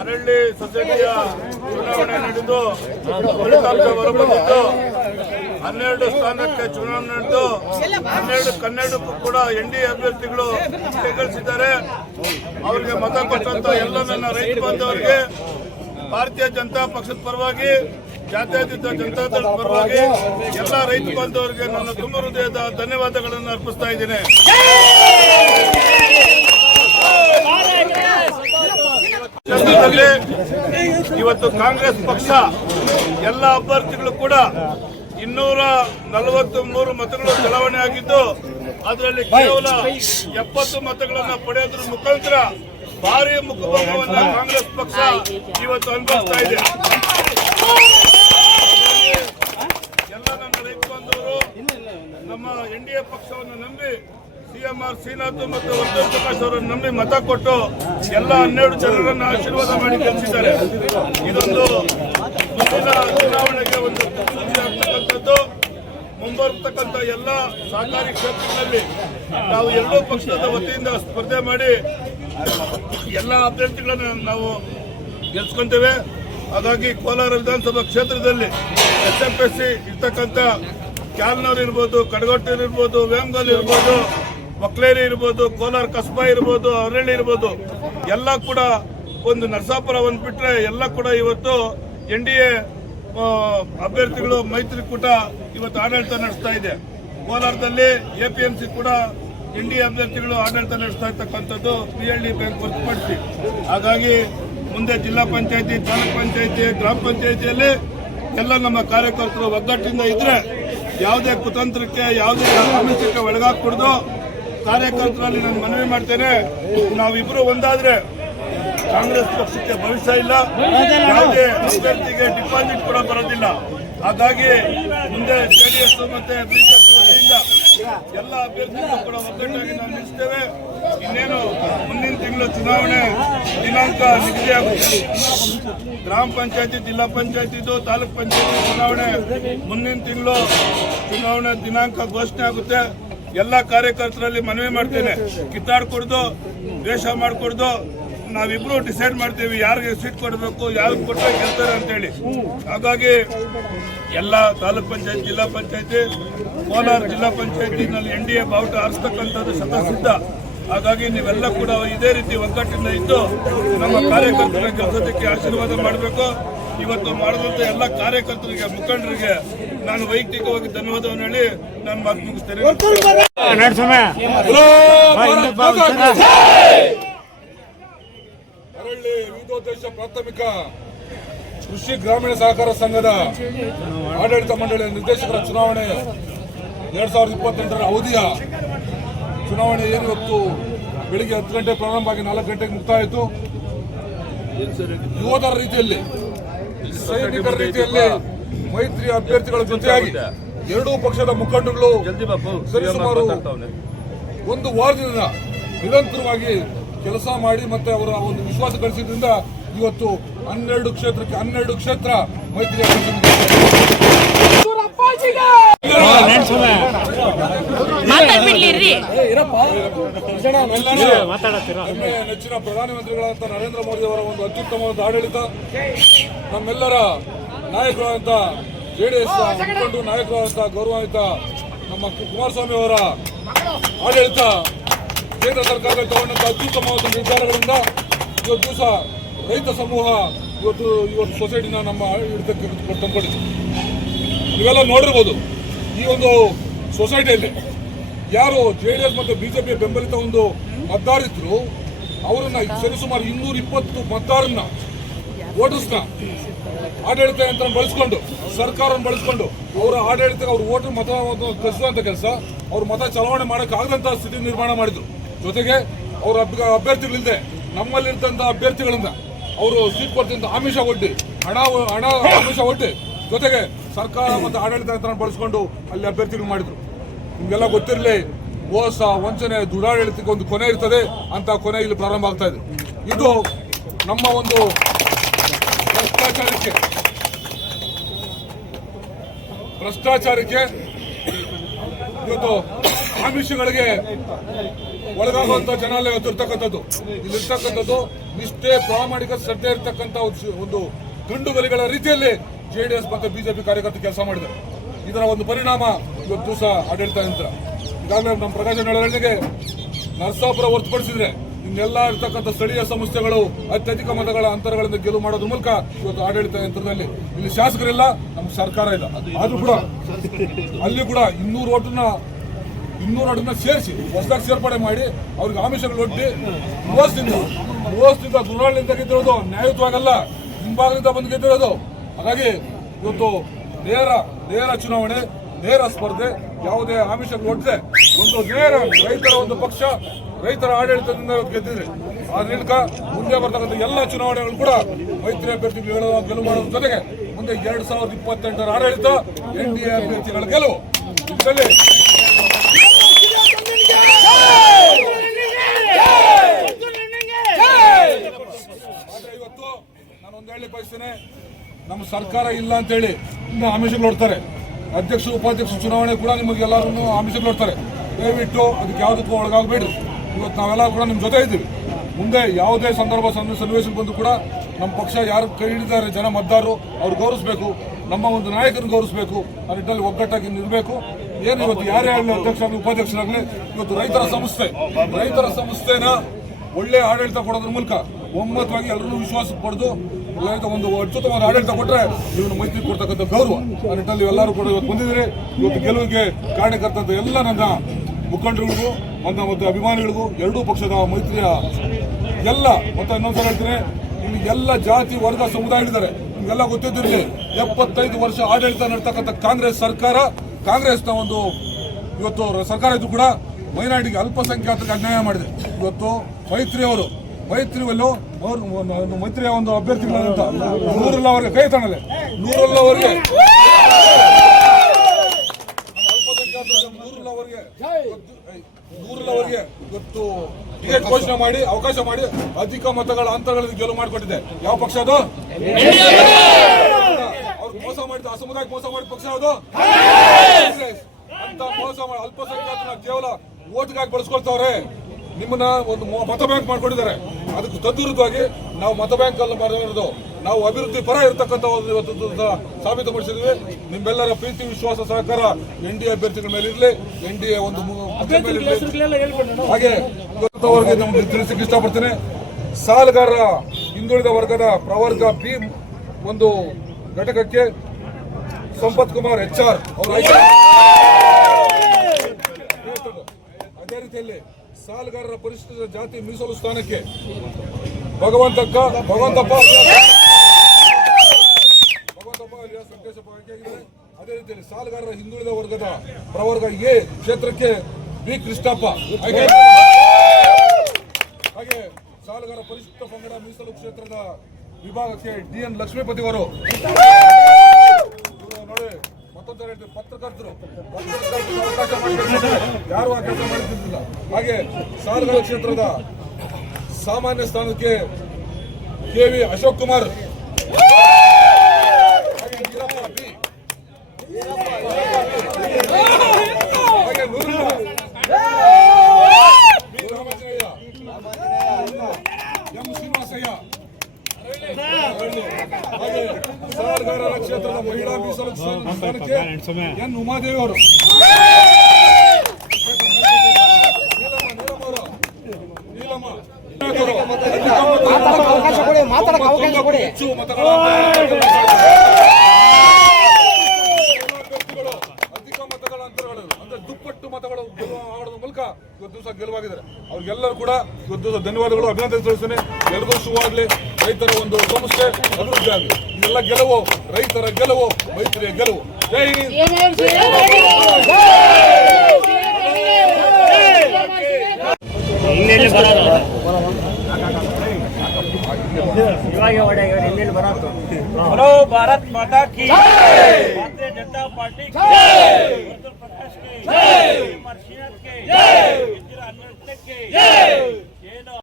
ಅರಳ್ಳಿ ಸೊಸೈಟಿಯ ಚುನಾವಣೆ ನಡೆದು ಫಲಿತಾಂಶ ಹೊರಬಂದಿದ್ದು 12 ಸ್ಥಾನಕ್ಕೆ ಚುನಾವಣೆ ನಡೆದು 12ಕ್ಕೂ ಕೂಡ ಎನ್ಡಿಎ ಅಭ್ಯರ್ಥಿಗಳು ಜಯಗಳಿಸಿದ್ದಾರೆ. ಅವರಿಗೆ ಮತ ಕೊಟ್ಟಂತ ಎಲ್ಲ ನನ್ನ ರೈತ ಬಾಂಧವರಿಗೆ ಭಾರತೀಯ ಜನತಾ ಪಕ್ಷದ ಪರವಾಗಿ, ಜಾತ್ಯತೀತ ಜನತಾ ದಳದ ಪರವಾಗಿ ಎಲ್ಲ ರೈತ ಬಾಂಧವರಿಗೆ ನನ್ನ ತುಂಬ ಹೃದಯದ ಧನ್ಯವಾದಗಳನ್ನು ಅರ್ಪಿಸ್ತಾ ಇದ್ದೇನೆ. ಇವತ್ತು ಕಾಂಗ್ರೆಸ್ ಪಕ್ಷ ಎಲ್ಲ ಅಭ್ಯರ್ಥಿಗಳು ಕೂಡ 243 ಮತಗಳು ಚಲಾವಣೆ ಆಗಿದ್ದು ಅದರಲ್ಲಿ ಕೇವಲ 70 ಮತಗಳನ್ನು ಪಡೆಯೋದ್ರ ಮುಖಾಂತರ ಭಾರಿ ಮುಖಭಂಗವನ್ನು ಕಾಂಗ್ರೆಸ್ ಪಕ್ಷ ಇವತ್ತು ಅನುಭವಿಸ್ತಾ ಇದೆ. ಎಲ್ಲ ನನ್ನ ರೈತ ಬಾಂಧವರು ನಮ್ಮ ಎನ್ಡಿಎ ಪಕ್ಷವನ್ನು ನಂಬಿ CMR ಶ್ರೀನಾಥ್ ಮತ್ತು ವರ್ಧನ್ ಪ್ರಕಾಶ್ ಅವರನ್ನು ನಂಬಿ ಮತ ಕೊಟ್ಟು ಎಲ್ಲ 12 ಜನರನ್ನು ಆಶೀರ್ವಾದ ಮಾಡಿ ಗೆಲ್ಲಿಸಿದ್ದಾರೆ. ಇದೊಂದು ಮುಂದಿನ ಚುನಾವಣೆಗೆ ಒಂದು ಸೂಚನೆ ಆಗ್ತಕ್ಕಂಥದ್ದು. ಮುಂಬರ್ತಕ್ಕಂಥ ಎಲ್ಲ ಸಹಕಾರಿ ಕ್ಷೇತ್ರಗಳಲ್ಲಿ ನಾವು ಎರಡೂ ಪಕ್ಷದ ವತಿಯಿಂದ ಸ್ಪರ್ಧೆ ಮಾಡಿ ಎಲ್ಲ ಅಭ್ಯರ್ಥಿಗಳನ್ನು ನಾವು ಗೆಲ್ಸ್ಕೊಂತೇವೆ. ಹಾಗಾಗಿ ಕೋಲಾರ ವಿಧಾನಸಭಾ ಕ್ಷೇತ್ರದಲ್ಲಿ SFSC ಇರ್ತಕ್ಕಂಥ ಕ್ಯಾಲ್ನೂರ್ ಇರ್ಬೋದು, ಕಡಗೊಟ್ಟೂರು ಇರ್ಬೋದು, ವೇಮಗಲ್ ಇರ್ಬೋದು, ಒಕ್ಲೇರಿ ಇರ್ಬೋದು, ಕೋಲಾರ ಕಸ್ಬಾ ಇರ್ಬೋದು, ಅರಳ್ಳಿ ಇರ್ಬೋದು, ಎಲ್ಲ ಕೂಡ ಒಂದು ನರಸಾಪುರ ಒಂದು ಬಿಟ್ಟರೆ ಎಲ್ಲ ಕೂಡ ಇವತ್ತು ಎನ್ಡಿಎ ಅಭ್ಯರ್ಥಿಗಳು ಮೈತ್ರಿಕೂಟ ಇವತ್ತು ಆಡಳಿತ ನಡೆಸ್ತಾ ಇದೆ. ಕೋಲಾರದಲ್ಲಿ APMC ಕೂಡ ಎನ್ಡಿಎ ಅಭ್ಯರ್ಥಿಗಳು ಆಡಳಿತ ನಡೆಸ್ತಾ ಇರ್ತಕ್ಕಂಥದ್ದು PLD ಬ್ಯಾಂಕ್ ಹೊರತುಪಡಿಸಿ. ಹಾಗಾಗಿ ಮುಂದೆ ಜಿಲ್ಲಾ ಪಂಚಾಯತಿ, ತಾಲೂಕ್ ಪಂಚಾಯತಿ, ಗ್ರಾಮ ಪಂಚಾಯತಿಯಲ್ಲಿ ಎಲ್ಲ ನಮ್ಮ ಕಾರ್ಯಕರ್ತರು ಒಗ್ಗಟ್ಟಿಂದ ಇದ್ರೆ ಯಾವುದೇ ಕುತಂತ್ರಕ್ಕೆ, ಯಾವುದೇ ಆಮಿಷಕ್ಕೆ ಒಳಗಾಗ್ಕೊಡ್ದು. ಕಾರ್ಯಕರ್ತರಲ್ಲಿ ನಾನು ಮನವಿ ಮಾಡ್ತೇನೆ, ನಾವಿಬ್ರು ಒಂದಾದ್ರೆ ಕಾಂಗ್ರೆಸ್ ಪಕ್ಷಕ್ಕೆ ಭವಿಷ್ಯ ಇಲ್ಲ, ಯಾವುದೇ ಅಭ್ಯರ್ಥಿಗೆ ಡಿಪಾಸಿಟ್ ಕೂಡ ಬರೋದಿಲ್ಲ. ಹಾಗಾಗಿ ಮುಂದೆ JDS ಮತ್ತೆ ಬಿಜೆಪಿ ವತಿಯಿಂದ ಎಲ್ಲ ಅಭ್ಯರ್ಥಿಗಳು ಕೂಡ ಒಗ್ಗಟ್ಟಾಗಿ ನಾವು ನಿಲ್ಲಿಸ್ತೇವೆ. ಇನ್ನೇನು ಮುಂದಿನ ತಿಂಗಳು ಚುನಾವಣೆ ದಿನಾಂಕ ನಿಗದಿಯಾಗುತ್ತೆ. ಗ್ರಾಮ ಪಂಚಾಯತಿ, ಜಿಲ್ಲಾ ಪಂಚಾಯತಿದು, ತಾಲೂಕ್ ಪಂಚಾಯತಿ ಚುನಾವಣೆ ಮುಂದಿನ ತಿಂಗಳು ಚುನಾವಣೆ ದಿನಾಂಕ ಘೋಷಣೆ ಆಗುತ್ತೆ. ಎಲ್ಲ ಕಾರ್ಯಕರ್ತರಲ್ಲಿ ಮನವಿ ಮಾಡ್ತೇನೆ, ಕಿತ್ತಾಡ್ಕೊಡ್ದು, ದ್ವೇಷ ಮಾಡ್ಕೊಡ್ದು, ನಾವಿಬ್ರು ಡಿಸೈಡ್ ಮಾಡ್ತೀವಿ ಯಾರಿಗೆ ಸೀಟ್ ಕೊಡಬೇಕು, ಯಾರಿಗೆ ಕೊಟ್ಟರೆ ಗೆಲ್ತಾರೆ ಅಂತೇಳಿ. ಹಾಗಾಗಿ ಎಲ್ಲ ತಾಲೂಕ್ ಪಂಚಾಯತ್, ಜಿಲ್ಲಾ ಪಂಚಾಯತಿ, ಕೋಲಾರ ಜಿಲ್ಲಾ ಪಂಚಾಯತಿನಲ್ಲಿ NDA ಬಾವುಟ ಹಾರಿಸ್ತಕ್ಕಂಥದ್ದು ಶತಸಿದ್ಧ. ಹಾಗಾಗಿ ನೀವೆಲ್ಲ ಕೂಡ ಇದೇ ರೀತಿ ಒಗ್ಗಟ್ಟಿನಿಂದ ಇದ್ದು ನಮ್ಮ ಕಾರ್ಯಕರ್ತರ ಕೆಲಸಕ್ಕೆ ಆಶೀರ್ವಾದ ಮಾಡಬೇಕು. ಇವತ್ತು ಮಾಡಿದಂಥ ಎಲ್ಲ ಕಾರ್ಯಕರ್ತರಿಗೆ, ಮುಖಂಡರಿಗೆ ನಾನು ವೈಯಕ್ತಿಕವಾಗಿ ಧನ್ಯವಾದವನ್ನು ಹೇಳಿ ನಾನು ಮಾತು ಮುಗಿಸ್ತೇನೆ. ಅರಳ್ಳಿ ವಿವಿಧೋದ್ದೇಶ ಪ್ರಾಥಮಿಕ ಕೃಷಿ ಗ್ರಾಮೀಣ ಸಹಕಾರ ಸಂಘದ ಆಡಳಿತ ಮಂಡಳಿಯ ನಿರ್ದೇಶಕರ ಚುನಾವಣೆ 2028ರ ಅವಧಿಯ ಚುನಾವಣೆ ಏನು ಇವತ್ತು ಬೆಳಿಗ್ಗೆ 10 ಗಂಟೆ ಪ್ರಾರಂಭ ಆಗಿ 4 ಗಂಟೆಗೆ ಮುಕ್ತಾಯ ಆಯಿತು. ಯೋಧರ ರೀತಿಯಲ್ಲಿ, ಸೈನಿಕರ ರೀತಿಯಲ್ಲಿ ಮೈತ್ರಿ ಅಭ್ಯರ್ಥಿಗಳ ಜೊತೆಯಾಗಿ ಎರಡೂ ಪಕ್ಷದ ಮುಖಂಡರುಗಳು ಸರಿಸುಮಾರು ಒಂದು ವಾರದಿಂದ ನಿರಂತರವಾಗಿ ಕೆಲಸ ಮಾಡಿ ಮತ್ತೆ ಅವರ ಒಂದು ವಿಶ್ವಾಸ ಗಳಿಸಿದ್ರಿಂದ ಇವತ್ತು 12 ಕ್ಷೇತ್ರಕ್ಕೆ 12 ಕ್ಷೇತ್ರ ಮೈತ್ರಿ ನೆಚ್ಚಿನ ಪ್ರಧಾನಮಂತ್ರಿಗಳಾದಂಥ ನರೇಂದ್ರ ಮೋದಿ ಅವರ ಒಂದು ಅತ್ಯುತ್ತಮವಾದ ಆಡಳಿತ, ನಮ್ಮೆಲ್ಲರ ನಾಯಕರಾದಂಥ JDS ಮುಖಂಡರು, ನಾಯಕರಾದಂಥ ಗೌರವಾನ್ವಿತ ನಮ್ಮ ಕುಮಾರಸ್ವಾಮಿ ಅವರ ಆಡಳಿತ, ಕೇಂದ್ರ ಸರ್ಕಾರ ತಗೊಂಡಂತ ಅತ್ಯುತ್ತಮವಾದ ನಿರ್ಧಾರಗಳಿಂದ ಇವತ್ತು ದಿವಸ ರೈತ ಸಮೂಹ ಇವತ್ತು ಸೊಸೈಟಿನ ನಮ್ಮ ಹಿಡಿತಕ್ಕೆ ತಂದುಕೊಂಡಿದೆ. ನೀವೆಲ್ಲ ನೋಡಿರ್ಬೋದು, ಈ ಒಂದು ಸೊಸೈಟಿಯಲ್ಲಿ ಯಾರು JDS ಮತ್ತು ಬಿಜೆಪಿ ಬೆಂಬಲಿತ ಒಂದು ಮತದಾರರು ಅವರನ್ನ ಸರಿಸುಮಾರು 220 ಮತದಾರನ್ನ, ವೋಟರ್ಸ್ನ ಆಡಳಿತ ಯಂತ್ರ ಬಳಸ್ಕೊಂಡು, ಸರ್ಕಾರವನ್ನು ಬಳಸ್ಕೊಂಡು ಅವರ ಆಡಳಿತ, ಅವ್ರ ವೋಟರ್ ಮತ ಕಲಿಸುವಂತ ಕೆಲಸ, ಅವ್ರ ಮತ ಚಲಾವಣೆ ಮಾಡೋಕ್ಕಾಗದಂತಹ ಸ್ಥಿತಿ ನಿರ್ಮಾಣ ಮಾಡಿದ್ರು. ಜೊತೆಗೆ ಅವರ ಅಭ್ಯರ್ಥಿಗಳಿಂದ, ನಮ್ಮಲ್ಲಿರ್ತಂಥ ಅಭ್ಯರ್ಥಿಗಳಿಂದ ಅವರು ಸೀಟ್ ಕೊಡ್ತಂತ ಆಮಿಷ ಒಡ್ಡಿ, ಹಣ ಆಮಿಷ ಒಡ್ಡಿ, ಜೊತೆಗೆ ಸರ್ಕಾರ ಮತ್ತು ಆಡಳಿತ ಯಂತ್ರ ಬಳಸ್ಕೊಂಡು ಅಲ್ಲಿ ಅಭ್ಯರ್ಥಿಗಳು ಮಾಡಿದ್ರು. ನಿಮಗೆಲ್ಲ ಗೊತ್ತಿರಲಿ, ಮೋಸ, ವಂಚನೆ, ದುರಾಡಳಿತಕ್ಕೆ ಒಂದು ಕೊನೆ ಇರ್ತದೆ ಅಂತ ಕೊನೆ ಇಲ್ಲಿ ಪ್ರಾರಂಭ ಆಗ್ತಾ ಇದೆ. ಇದು ನಮ್ಮ ಒಂದು ಭ್ರಷ್ಟಾಚಾರಕ್ಕೆ ಇವತ್ತು ಆಮಿಷಗಳಿಗೆ ಒಳಗಾಗುವಂತ ಜನ ಎಲ್ಲ ಇವತ್ತು ಇರ್ತಕ್ಕಂಥದ್ದು. ಇಲ್ಲಿರ್ತಕ್ಕಂಥದ್ದು ನಿಷ್ಠೆ, ಪ್ರಾಮಾಣಿಕ, ಶ್ರದ್ಧೆ ಇರ್ತಕ್ಕಂಥ ಒಂದು ಗಂಡುಗಲಿಗಳ ರೀತಿಯಲ್ಲಿ JDS ಮತ್ತು ಬಿಜೆಪಿ ಕಾರ್ಯಕರ್ತರು ಕೆಲಸ ಮಾಡಿದ್ದಾರೆ. ಇದರ ಒಂದು ಪರಿಣಾಮ ಇವತ್ತು ದಿವಸ ಆಡಳಿತ ಯಂತ್ರ. ಈಗಾಗಲೇ ನಮ್ಮ ಪ್ರಕಾಶ ನಳವಳಿಗೆ ನರಸಾಪುರ ಹೊರತುಪಡಿಸಿದ್ರೆ ಇನ್ನೆಲ್ಲ ಇರ್ತಕ್ಕಂಥ ಸ್ಥಳೀಯ ಸಂಸ್ಥೆಗಳು ಅತ್ಯಧಿಕ ಮತಗಳ ಅಂತರಗಳಿಂದ ಗೆಲುವು ಮಾಡೋದ್ರ ಮೂಲಕ ಇವತ್ತು ಆಡಳಿತ ಯಂತ್ರದಲ್ಲಿ ಇಲ್ಲಿ ಶಾಸಕರಿಲ್ಲ, ನಮ್ಮ ಸರ್ಕಾರ ಇಲ್ಲ. ಆದ್ರೂ ಕೂಡ ಅಲ್ಲಿ ಕೂಡ 200 ಓಟನ್ನ ಸೇರಿಸಿ ಹೊಸದಾಗಿ ಸೇರ್ಪಡೆ ಮಾಡಿ ಅವ್ರಿಗೆ ಆಮಿಷಗಳು ಒಡ್ಡಿ ಮೋಸದಿಂದ ದುರಾಳಿಂದ ಗೆದ್ದಿರೋದು ನ್ಯಾಯಯುತವಾಗಲ್ಲ, ಹಿಂಭಾಗದಿಂದ ಬಂದು ಗೆದ್ದಿರೋದು. ಹಾಗಾಗಿ ಇವತ್ತು ನೇರ ಚುನಾವಣೆ, ನೇರ ಸ್ಪರ್ಧೆ, ಯಾವುದೇ ಆಮಿಷಗಳು ಒಡ್ಡೆ ಒಂದು ನೇರ ರೈತರ ಒಂದು ಪಕ್ಷ, ರೈತರ ಆಡಳಿತದಿಂದ ಗೆದ್ದಿದೆ. ಆ ಮೂಲಕ ಮುಂದೆ ಬರ್ತಕ್ಕಂಥ ಎಲ್ಲ ಚುನಾವಣೆಗಳು ಕೂಡ ಮೈತ್ರಿ ಅಭ್ಯರ್ಥಿಗಳು ಗೆಲುವು ಮಾಡೋದ್ರ ಜೊತೆಗೆ ಮುಂದೆ 2028ರ ಆಡಳಿತ, NDA ಅಭ್ಯರ್ಥಿಗಳ ಗೆಲುವು. ಇದರಲ್ಲಿ ಇವತ್ತು ನಾನು ಒಂದು ಹೇಳಿ ಬಯಸ್ತೇನೆ, ನಮ್ಮ ಸರ್ಕಾರ ಇಲ್ಲ ಅಂತ ಹೇಳಿ ಇನ್ನು ಆಮಿಷಗಳು ನೋಡ್ತಾರೆ. ಅಧ್ಯಕ್ಷ ಉಪಾಧ್ಯಕ್ಷ ಚುನಾವಣೆ ಕೂಡ ನಿಮಗೆ ಎಲ್ಲರೂ ಆಮಿಷಗಳು ನೋಡ್ತಾರೆ. ದಯವಿಟ್ಟು ಅದಕ್ಕೆ ಯಾವುದಕ್ಕೂ ಒಳಗಾಗಬೇಡಿ. ಇವತ್ತು ನಾವೆಲ್ಲ ಕೂಡ ನಿಮ್ಮ ಜೊತೆ ಇದ್ದೀವಿ. ಮುಂದೆ ಯಾವುದೇ ಸಂದರ್ಭ ಸನ್ನಿವೇಶ ಬಂದು ಕೂಡ ನಮ್ಮ ಪಕ್ಷ ಯಾರು ಕೈ ಹಿಡಿದಾರೆ ಜನ ಮತದಾರರು ಅವ್ರು ಗೌರವಿಸಬೇಕು, ನಮ್ಮ ಒಂದು ನಾಯಕರನ್ನು ಗೌರವಿಸಬೇಕು. ಆ ನಿಟ್ಟಿನಲ್ಲಿ ಒಗ್ಗಟ್ಟಾಗಿ ನಿಲ್ಲಬೇಕು. ಏನು ಇವತ್ತು ಯಾರೇ ಆಗಲಿ, ಅಧ್ಯಕ್ಷ ಆಗಲಿ ಉಪಾಧ್ಯಕ್ಷರಾಗಲಿ, ಇವತ್ತು ರೈತರ ಸಂಸ್ಥೆನ ಒಳ್ಳೆ ಆಡಳಿತ ಕೊಡೋದ್ರ ಮೂಲಕ ಒಮ್ಮತವಾಗಿ ಎಲ್ಲರೂ ವಿಶ್ವಾಸ ಪಡೆದು ಒಂದು ಅತ್ಯುತ್ತಮವಾದ ಆಡಳಿತ ಕೊಟ್ಟರೆ ಇವನು ಮೈತ್ರಿ ಕೊಡ್ತಕ್ಕಂಥ ಗೌರವ. ಆ ನಿಟ್ಟಿನಲ್ಲಿ ಎಲ್ಲರೂ ಕೂಡ ಇವತ್ತು ಬಂದಿದ್ದಾರೆ. ಇವತ್ತು ಗೆಲುವಿಗೆ ಕಾರಣಕರ್ತಂತ ಎಲ್ಲ ನನ್ನ ಮುಖಂಡರಿಗೂ ಮತ್ತು ಅಭಿಮಾನಿಗಳಿಗೂ, ಎರಡೂ ಪಕ್ಷದ ಮೈತ್ರಿಯ ಎಲ್ಲ ಮತ್ತೆ ಇನ್ನೊಂದ್ಸಲ ಹೇಳ್ತೀನಿ, ಇಲ್ಲಿ ಎಲ್ಲ ಜಾತಿ ವರ್ಗ ಸಮುದಾಯಗಳಿದ್ದಾರೆ. ನಿಮಗೆಲ್ಲ ಗೊತ್ತಿದ್ದಿರಲಿ, 75 ವರ್ಷ ಆಡಳಿತ ನಡೆತಕ್ಕಂಥ ಕಾಂಗ್ರೆಸ್ ಸರ್ಕಾರ, ಕಾಂಗ್ರೆಸ್ನ ಒಂದು ಇವತ್ತು ಸರ್ಕಾರ ಇದ್ದು ಕೂಡ ಮೈನಾರಿಟಿಗೆ, ಅಲ್ಪಸಂಖ್ಯಾತರಿಗೆ ಅನ್ಯಾಯ ಮಾಡಿದೆ. ಇವತ್ತು ಮೈತ್ರಿಯ ಒಂದು ಅಭ್ಯರ್ಥಿಗಳಂತ ನೂರಲ್ಲ ಅವರಿಗೆ ಕೈ ತಾಣದೆ, ನೂರಲ್ಲ ಅವರಿಗೆ ಇವತ್ತು ಟಿಕೆಟ್ ಘೋಷಣೆ ಮಾಡಿ ಅವಕಾಶ ಮಾಡಿ ಅಧಿಕ ಮತಗಳ ಅಂತರಗಳಲ್ಲಿ ಗೆಲುವು ಮಾಡಿಕೊಟ್ಟಿದೆ. ಯಾವ ಪಕ್ಷ ಅದು? ಅವ್ರು ಮೋಸ ಮಾಡಿದ, ಆ ಸಮುದಾಯಕ್ಕೆ ಮೋಸ ಮಾಡಿದ ಪಕ್ಷ ಅದು ಅಂತ ಮೋಸ ಮಾಡಿ ಅಲ್ಪಸಂಖ್ಯಾತನ ಕೇವಲ ಓಟ್ಗಾಗಿ ಬಳಸ್ಕೊಳ್ತಾವ್ರೆ. ನಿಮ್ಮನ್ನ ಒಂದು ಮತ ಬ್ಯಾಂಕ್ ಮಾಡ್ಕೊಂಡಿದ್ದಾರೆ. ಅದಕ್ಕೆ ತದ್ವಿರುದ್ಧವಾಗಿ ನಾವು ಮತ ಬ್ಯಾಂಕ್ ಅಲ್ಲ ಮಾಡಿರೋದು, ನಾವು ಅಭಿವೃದ್ಧಿ ಪರ ಇರತಕ್ಕಂಥ ಇವತ್ತು ಸಾಬೀತುಪಡಿಸಿದ್ವಿ. ನಿಮ್ಮೆಲ್ಲರ ಪ್ರೀತಿ, ವಿಶ್ವಾಸ, ಸಹಕಾರ NDA ಅಭ್ಯರ್ಥಿಗಳ ಮೇಲೆ ಇರಲಿ, NDA ಒಂದು ಹಾಗೆ ಇವತ್ತವರೆಗೆ ನಮ್ಗೆ ತಿಳಿಸಕ್ಕೆ ಇಷ್ಟಪಡ್ತೇನೆ. ಸಾಲಗಾರರ ಹಿಂದುಳಿದ ವರ್ಗದ ಪ್ರವರ್ಗ B ಒಂದು ಘಟಕಕ್ಕೆ ಸಂಪತ್ ಕುಮಾರ್ HR ಅವರು ಅದೇ ರೀತಿಯಲ್ಲಿ ಸಾಲಗಾರರ ಪರಿಶಿಷ್ಟ ಜಾತಿ ಮೀಸಲು ಸ್ಥಾನಕ್ಕೆ ಭಗವಂತಪ್ಪ ಸಂಕೇಶಪ್ಪ ಆಯ್ಕೆಯಾಗಿದ್ದಾರೆ. ಅದೇ ರೀತಿಯಲ್ಲಿ ಸಾಲಗಾರರ ಹಿಂದುಳಿದ ವರ್ಗದ ಪ್ರವರ್ಗ A ಕ್ಷೇತ್ರಕ್ಕೆ B ಕೃಷ್ಣಪ್ಪ ಹಾಗೆ ಸಾಲಗಾರ ಪರಿಶಿಷ್ಟ ಪಂಗಡ ಮೀಸಲು ಕ್ಷೇತ್ರದ ವಿಭಾಗಕ್ಕೆ DN ಲಕ್ಷ್ಮೀಪತಿ ಅವರು ನೋಡಿ. ಮತ್ತೊಂದು ಹೇಳ್ತೀವಿ, ಪತ್ರಕರ್ತರು ಅವಕಾಶ ಮಾಡಿಕೊಟ್ಟಿದ್ದಾರೆ, ಯಾರು ಆ ಕೆಲಸ ಮಾಡುತ್ತಿಲ್ಲ. ಹಾಗೆ ಸಾಲಗಾರ ಕ್ಷೇತ್ರದ ಸಾಮಾನ್ಯ ಸ್ಥಾನಕ್ಕೆ KV ಅಶೋಕ್ ಕುಮಾರ್, ಹಾಗೆ ವೀರಪ್ಪ B, ಹಾಗೆ M ಶ್ರೀನಿವಾಸಯ್ಯ, ಹಾಗೆ ಸಾಲಗಾರರ ಕ್ಷೇತ್ರದ ಮಹಿಳಾ ಮೀಸಲು ಸ್ಥಾನಕ್ಕೆ N ಉಮಾದೇವಿ ಅವರು, ಹೆಚ್ಚು ಮತಗಳ ಅಧಿಕ ಮತಗಳ ಅಂತರಗಳು ಅಂದ್ರೆ ದುಪ್ಪಟ್ಟು ಮತಗಳು ಮಾಡೋದ್ರ ಮೂಲಕ ಇವತ್ತು ದಿವಸ ಗೆಲುವಾಗಿದ್ದಾರೆ. ಅವ್ರಿಗೆಲ್ಲರೂ ಕೂಡ ಇವತ್ತು ದಿವಸ ಧನ್ಯವಾದಗಳು, ಅಭಿನಂದನೆ ತಿಳಿಸ್ತೇನೆ. ಎಲ್ಲರಿಗೂ ಶುಭವಾಗಲಿ. ರೈತರ ಒಂದು ಸಂಸ್ಥೆ ಅಭಿವೃದ್ಧಿ ಆಗಲಿ. ಇದೆಲ್ಲ ಗೆಲುವು, ರೈತರ ಗೆಲುವು, ಮೈತ್ರಿಯ ಗೆಲುವು. ಜೈ ಹಿಂದ್. बोलो भारत माता की, भारतीय जनता पार्टी की, उत्तर प्रदेश की, मर्शियत के, इंदिरा के